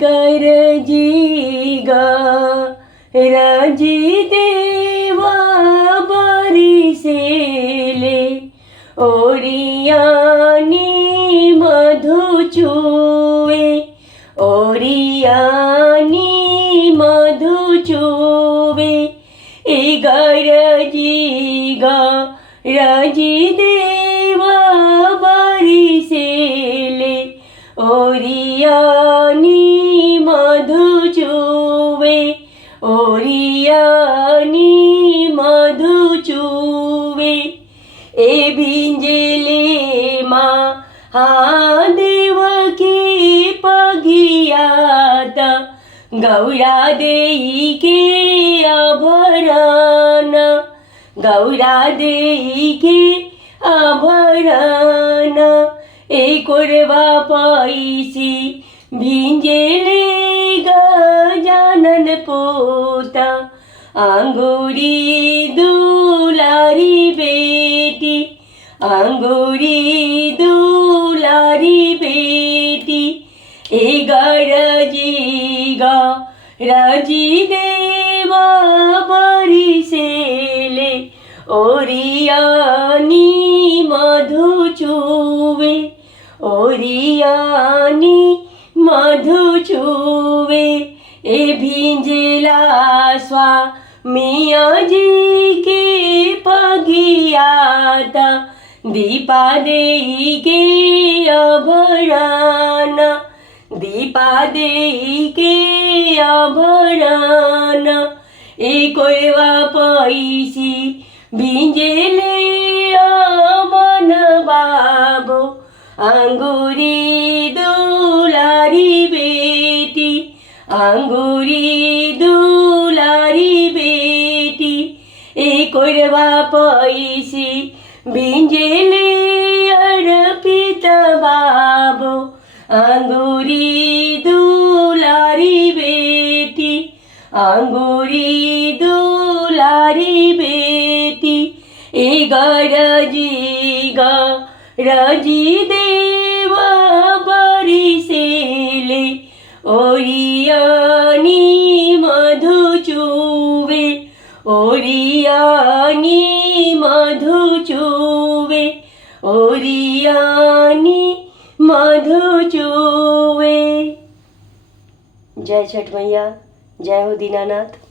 गरजीगा राजी देवा बरिसेले ओरियानी मधु चुवे ओरियानी मधु चुवे गरजीगा राजी देवा बरिसेले ओरियानी मधु चुवे ओरियानी मधु चुवे भिंजेले महादेव की पगियाता गौरा देई के आभरण गौरा देई के आभरण कोरवा पैसी भिंजेले गजानन पोता आंगुरी दुलारी बेटी आंगुरी दुलारी बेटी गरजीगा राजी देवा बरिसेले ओरियानी मधु चुवे ओरियानी मधु चुवे भिंजेला स्वामिया जी के पगियाता दीपा देई के आभरण दीपा देई के आभरण कोरवा पैसी भिंजेले मन बाबो आंगुरी दुलारी बेटी आंगुरी दुलारी बेटी कोरवा पैसी भिंजेले अर्पित बाबो आंगुरी दुलारी बेटी आंगुरी दुलारी बेटी गरजीगा राजी देवा बरिसेले ओरियानी मधु चुवे ओरियानी मधु चुवे ओरियानी मधु चुवे। जय छठ मैया, जय हो दीनानाथ।